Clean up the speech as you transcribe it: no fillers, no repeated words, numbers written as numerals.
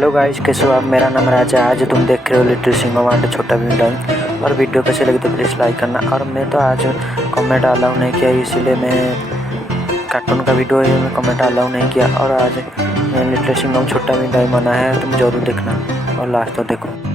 Hello guys, कैसे हो आप। मेरा नाम राजा। आज तुम देख रहे हो लिटिल सिंघम एंड छोटा भीम डांस। और वीडियो कैसे लगी तो प्लीज़ लाइक करना। और मैं तो आज कमेंट अलाउ नहीं किया, इसीलिए मैं कार्टून का वीडियो है, मैं कमेंट अलाउ नहीं किया। और आज लिटिल सिंघम छोटा भीम डांस बना है, तुम जरूर देखना और लास्ट तक देखो।